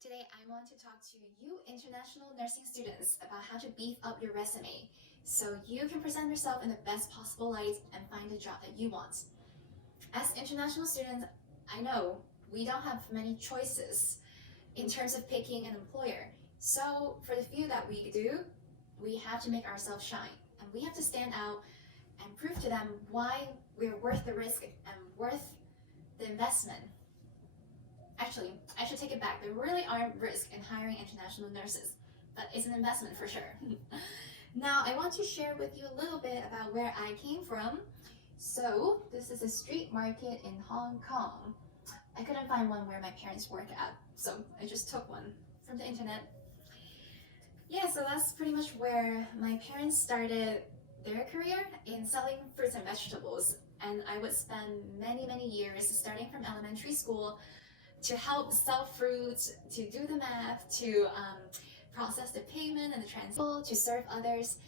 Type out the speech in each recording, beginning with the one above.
Today, I want to talk to you international nursing students about how to beef up your resume so you can present yourself in the best possible light and find a job that you want. As international students, I know we don't have many choices in terms of picking an employer. So, for the few that we do, we have to make ourselves shine and we have to stand out and prove to them why we're worth the risk and worth the investment. Actually, I should take it back. There really aren't risks in hiring international nurses, but it's an investment for sure. Now, I want to share with you a little bit about where I came from. So, this is a street market in Hong Kong. I couldn't find one where my parents work at, so I just took one from the internet. Yeah, so that's pretty much where my parents started their career in selling fruits and vegetables. And I would spend many years starting from elementary school to help sell fruits, to do the math, to process the payment and the transaction, to serve others,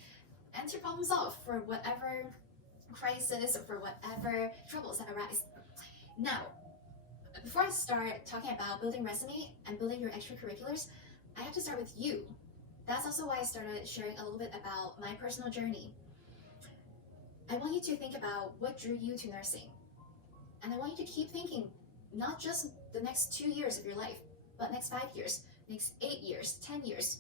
and to problem solve for whatever crisis or for whatever troubles that arise. Now, before I start talking about building resume and building your extracurriculars, I have to start with you. That's also why I started sharing a little bit about my personal journey. I want you to think about what drew you to nursing. And I want you to keep thinking not just the next 2 years of your life, but next 5 years, next 8 years, 10 years.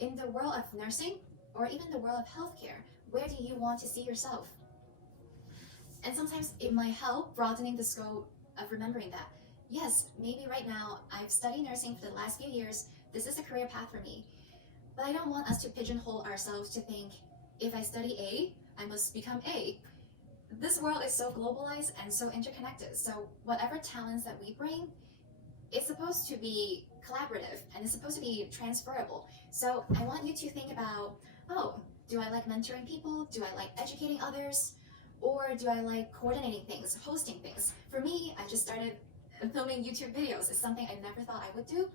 In the world of nursing, or even the world of healthcare, where do you want to see yourself? And sometimes it might help broadening the scope of remembering that, yes, maybe right now I've studied nursing for the last few years, this is a career path for me, but I don't want us to pigeonhole ourselves to think, if I study A, I must become A. This world is so globalized and so interconnected, so whatever talents that we bring, it's supposed to be collaborative and it's supposed to be transferable. So I want you to think about, oh, do I like mentoring people? Do I like educating others? Or do I like coordinating things, hosting things? For me, I just started filming YouTube videos. It's something I never thought I would do,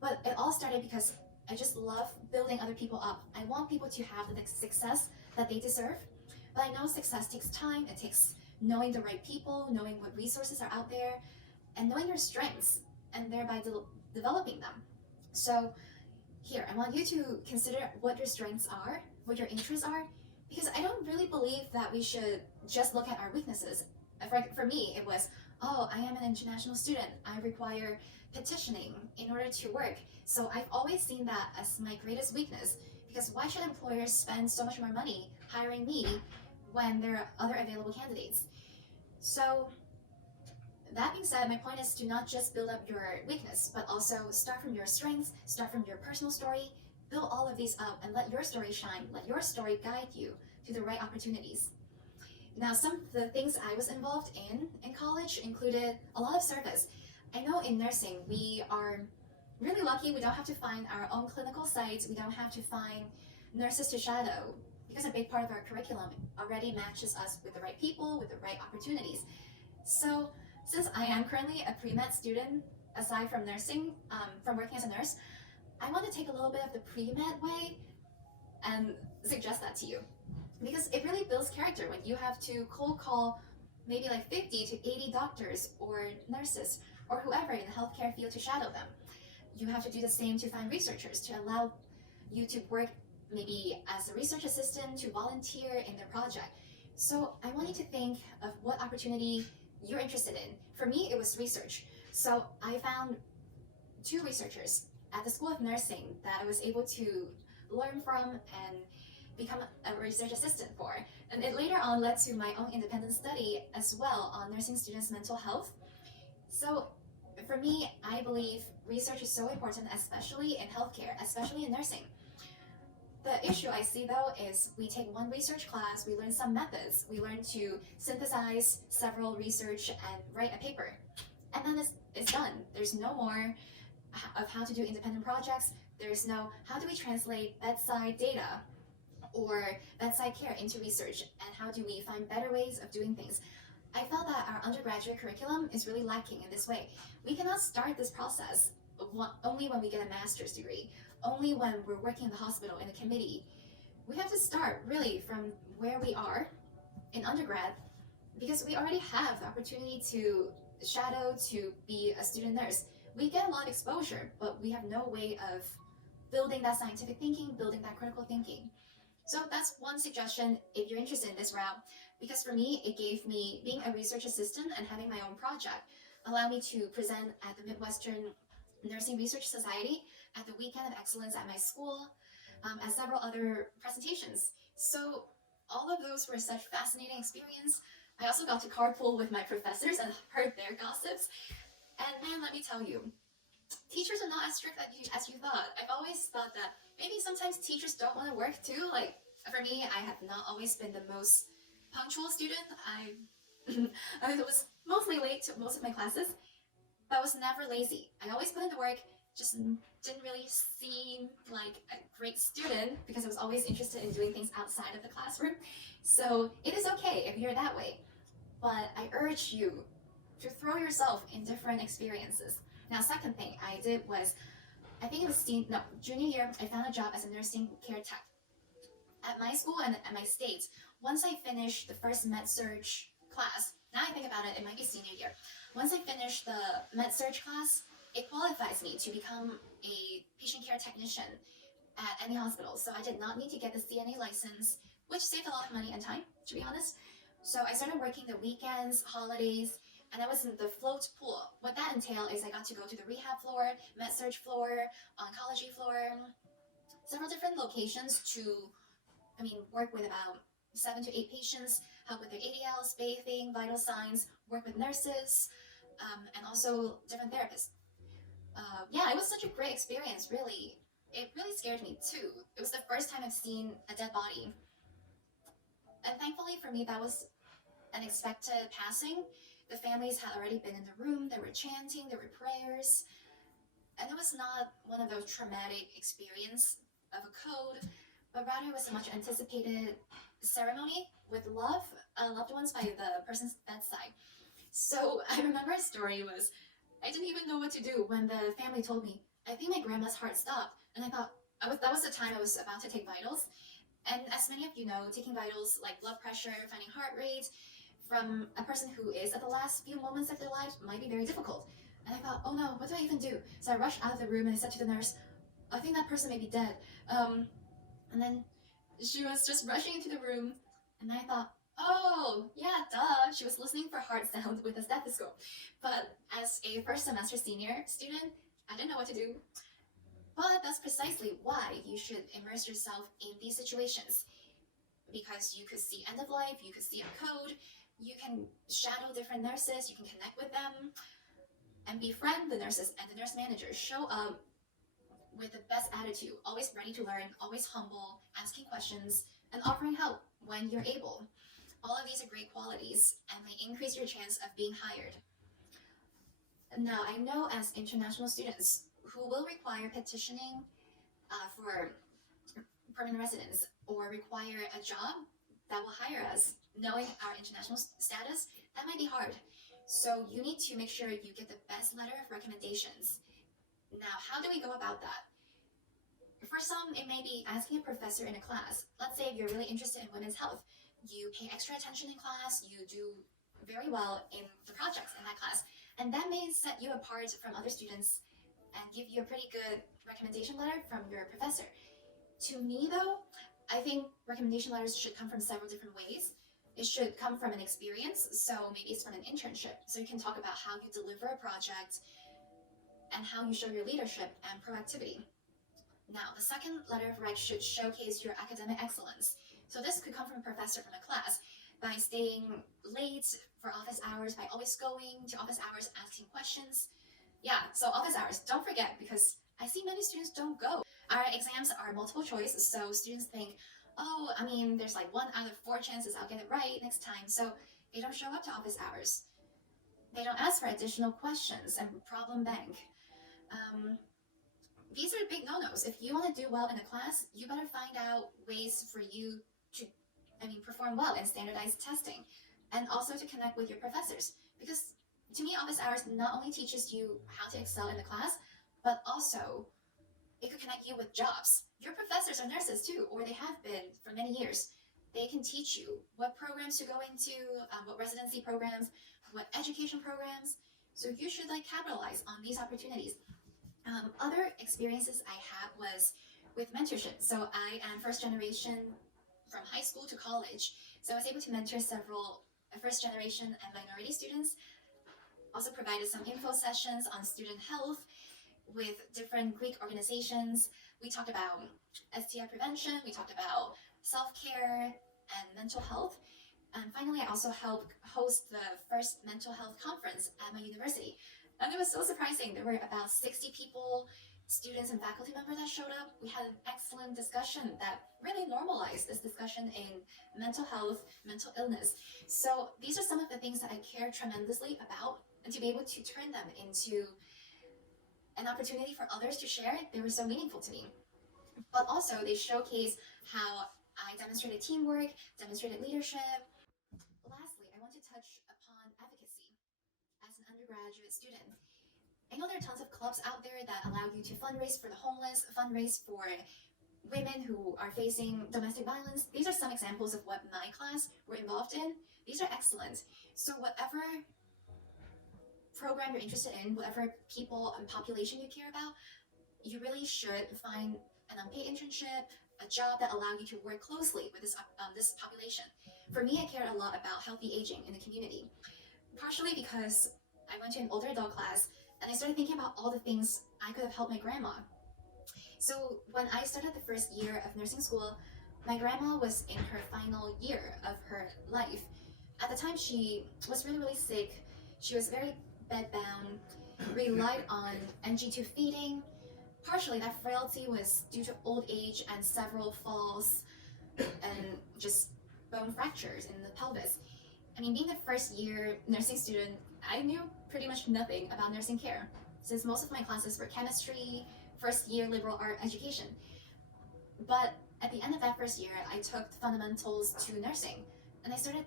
but it all started because I just love building other people up. I want people to have the success that they deserve. But I know success takes time. It takes knowing the right people, knowing what resources are out there, and knowing your strengths, and thereby developing them. So here, I want you to consider what your strengths are, what your interests are, because I don't really believe that we should just look at our weaknesses. For me, it was, oh, I am an international student. I require petitioning in order to work. So I've always seen that as my greatest weakness, because why should employers spend so much more money hiring me when there are other available candidates? So that being said, my point is to not just build up your weakness, but also start from your strengths, start from your personal story, build all of these up and let your story shine, let your story guide you to the right opportunities. Now, some of the things I was involved in college included a lot of service. I know in nursing, we are really lucky. We don't have to find our own clinical sites. We don't have to find nurses to shadow because a big part of our curriculum already matches us with the right people, with the right opportunities. So since I am currently a pre-med student, aside from nursing, from working as a nurse, I want to take a little bit of the pre-med way and suggest that to you. Because it really builds character when you have to cold call maybe like 50 to 80 doctors or nurses or whoever in the healthcare field to shadow them. You have to do the same to find researchers to allow you to work maybe as a research assistant, to volunteer in their project. So I want you to think of what opportunity you're interested in. For me, it was research. So I found 2 researchers at the School of Nursing that I was able to learn from and become a research assistant for. And it later on led to my own independent study as well on nursing students' mental health. So for me, I believe research is so important, especially in healthcare, especially in nursing. The issue I see though is we take one research class, we learn some methods, we learn to synthesize several research and write a paper. And then it's done. There's no more of how to do independent projects. There's no how do we translate bedside data or bedside care into research, and how do we find better ways of doing things. I felt that our undergraduate curriculum is really lacking in this way. We cannot start this process only when we get a master's degree, only when we're working in the hospital in a committee. We have to start really from where we are in undergrad, because we already have the opportunity to shadow, to be a student nurse. we get a lot of exposure, but we have no way of building that scientific thinking, building that critical thinking. So that's one suggestion if you're interested in this route, because for me, it gave me being a research assistant and having my own project allowed me to present at the Midwestern Nursing Research Society, at the Weekend of Excellence at my school, and several other presentations. So all of those were such fascinating experience. I also got to carpool with my professors and heard their gossips. And man, let me tell you, teachers are not as strict as you thought. I've always thought that maybe sometimes teachers don't want to work too. Like for me, I have not always been the most punctual student. I was mostly late to most of my classes, but I was never lazy. I always put in the work, just didn't really seem like a great student because I was always interested in doing things outside of the classroom. So it is okay if you're that way, but I urge you to throw yourself in different experiences. Now, second thing I did was, I think it was junior year, I found a job as a nursing care tech. At my school and at my state, once I finished the first med-surg class, now I think about it, it might be senior year. Once I finished the med-surg class, it qualifies me to become a patient care technician at any hospital. So I did not need to get the CNA license, which saved a lot of money and time, to be honest. So I started working the weekends, holidays, and I was in the float pool. What that entailed is I got to go to the rehab floor, med-surg floor, oncology floor, several different locations to, work with about 7 to 8 patients, help with their ADLs, bathing, vital signs, work with nurses, and also different therapists. Yeah, it was such a great experience, really. It really scared me too. It was the first time I've seen a dead body. And thankfully for me, that was an expected passing. The families had already been in the room, they were chanting, there were prayers. And it was not one of those traumatic experience of a code, but rather it was a much anticipated ceremony with loved ones by the person's bedside. So I remember a story was, I didn't even know what to do when the family told me, I think my grandma's heart stopped. And I thought, that was the time I was about to take vitals. And as many of you know, taking vitals like blood pressure, finding heart rate, from a person who is at the last few moments of their lives might be very difficult. And I thought, oh no, what do I even do? So I rushed out of the room and I said to the nurse, I think that person may be dead. And then she was just rushing into the room, and I thought, oh, yeah, duh. She was listening for heart sounds with a stethoscope. But as a first semester senior student, I didn't know what to do. But that's precisely why you should immerse yourself in these situations. Because you could see end of life, you could see a code, you can shadow different nurses, you can connect with them, and befriend the nurses and the nurse managers. Show up with the best attitude, always ready to learn, always humble, asking questions, and offering help when you're able. All of these are great qualities and may increase your chance of being hired. Now, I know as international students who will require petitioning for permanent residence or require a job that will hire us, knowing our international status, that might be hard. So you need to make sure you get the best letter of recommendations. Now, how do we go about that? For some, it may be asking a professor in a class. Let's say if you're really interested in women's health, you pay extra attention in class, you do very well in the projects in that class, and that may set you apart from other students and give you a pretty good recommendation letter from your professor. To me though, I think recommendation letters should come from several different ways. It should come from an experience, so maybe it's from an internship, so you can talk about how you deliver a project and how you show your leadership and proactivity. Now, the second letter of rec should showcase your academic excellence. So this could come from a professor from a class by staying late for office hours, by always going to office hours, asking questions. Yeah, so office hours, don't forget, because I see many students don't go. Our exams are multiple choice, so students think, oh, there's like 1 out of 4 chances I'll get it right next time, so they don't show up to office hours. They don't ask for additional questions and problem bank. These are big no-nos. If you want to do well in a class, you better find out ways for you to, perform well in standardized testing, and also to connect with your professors. Because to me, office hours not only teaches you how to excel in the class, but also it could connect you with jobs. Your professors are nurses too, or they have been for many years. They can teach you what programs to go into, what residency programs, what education programs. So you should capitalize on these opportunities. Other experiences I had was with mentorship. So I am first generation from high school to college. So I was able to mentor several first generation and minority students. Also provided some info sessions on student health with different Greek organizations. We talked about STI prevention, we talked about self-care and mental health. And finally, I also helped host the first mental health conference at my university. And it was so surprising. There were about 60 people, students and faculty members that showed up. We had an excellent discussion that really normalized this discussion in mental health, mental illness. So these are some of the things that I care tremendously about, and to be able to turn them into an opportunity for others to share, they were so meaningful to me. But also, they showcase how I demonstrated teamwork, demonstrated leadership. Lastly, I want to touch upon advocacy as an undergraduate student. I know there are tons of clubs out there that allow you to fundraise for the homeless, fundraise for women who are facing domestic violence. These are some examples of what my class were involved in. These are excellent. So whatever program you're interested in, whatever people and population you care about, you really should find an unpaid internship, a job that allows you to work closely with this population. For me, I care a lot about healthy aging in the community, partially because I went to an older adult class and I started thinking about all the things I could have helped my grandma. So when I started the first year of nursing school, my grandma was in her final year of her life. At the time, she was really, really sick. She was very bedbound, relied on NG2 feeding. Partially, that frailty was due to old age and several falls and just bone fractures in the pelvis. I mean, being a first year nursing student, I knew pretty much nothing about nursing care, since most of my classes were chemistry, first year liberal art education. But at the end of that first year, I took the fundamentals to nursing, and I started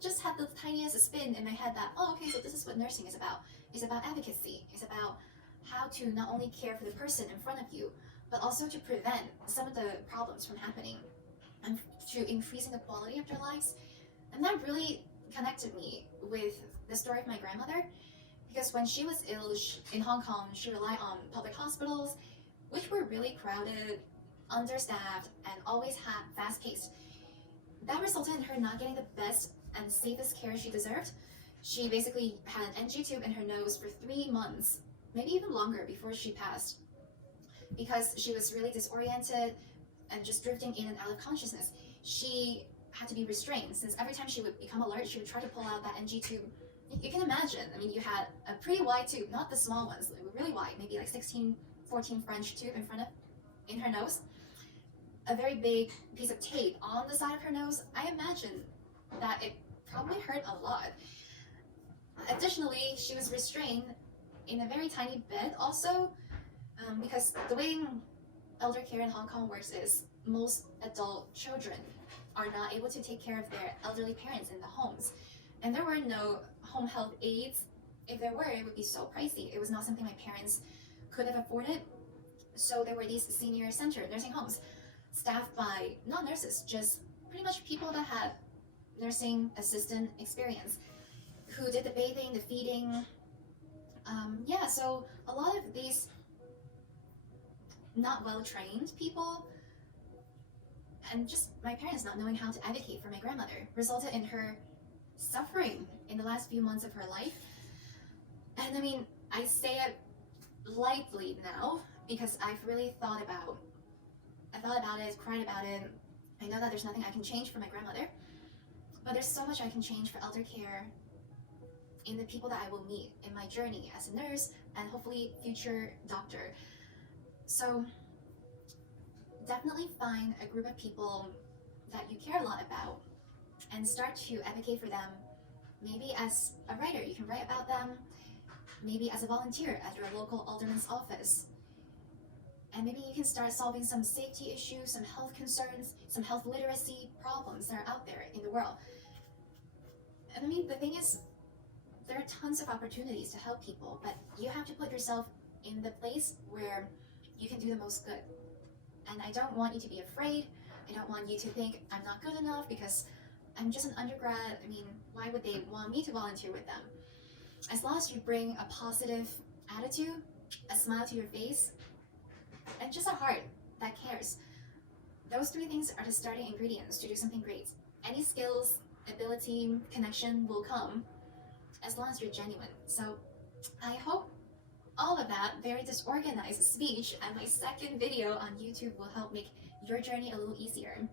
just had the tiniest spin in my head that, oh, okay, so this is what nursing is about. It's about advocacy. It's about how to not only care for the person in front of you, but also to prevent some of the problems from happening and to increasing the quality of their lives. And that really connected me with the story of my grandmother, because when she was ill in Hong Kong, she relied on public hospitals, which were really crowded, understaffed, and always had fast-paced. That resulted in her not getting the best and safest care she deserved. She basically had an NG tube in her nose for 3 months, maybe even longer, before she passed, because she was really disoriented and just drifting in and out of consciousness. She had to be restrained, since every time she would become alert, she would try to pull out that NG tube. You can imagine, I mean, you had a pretty wide tube, not the small ones, they were really wide, maybe like 16, 14 French tube in her nose, a very big piece of tape on the side of her nose. I imagine that it probably hurt a lot. Additionally, she was restrained in a very tiny bed also, because the way elder care in Hong Kong works is most adult children are not able to take care of their elderly parents in the homes. And there were no home health aides. If there were, it would be so pricey. It was not something my parents could have afforded. So there were these senior center nursing homes staffed by not nurses, just pretty much people that had nursing assistant experience, who did the bathing, the feeding. So a lot of these not well-trained people, and just my parents not knowing how to advocate for my grandmother, resulted in her suffering in the last few months of her life. And I mean, I say it lightly now because I've really thought about it, cried about it. I know that there's nothing I can change for my grandmother, but there's so much I can change for elder care in the people that I will meet in my journey as a nurse and hopefully future doctor. So definitely find a group of people that you care a lot about and start to advocate for them. Maybe as a writer, you can write about them. Maybe as a volunteer at your local alderman's office. And maybe you can start solving some safety issues, some health concerns, some health literacy problems that are out there in the world. And I mean, the thing is, there are tons of opportunities to help people, but you have to put yourself in the place where you can do the most good. And I don't want you to be afraid. I don't want you to think I'm not good enough because I'm just an undergrad. I mean, why would they want me to volunteer with them? As long as you bring a positive attitude, a smile to your face, and just a heart that cares. Those three things are the starting ingredients to do something great. Any skills, ability, connection will come as long as you're genuine. So I hope all of that very disorganized speech and my second video on YouTube will help make your journey a little easier.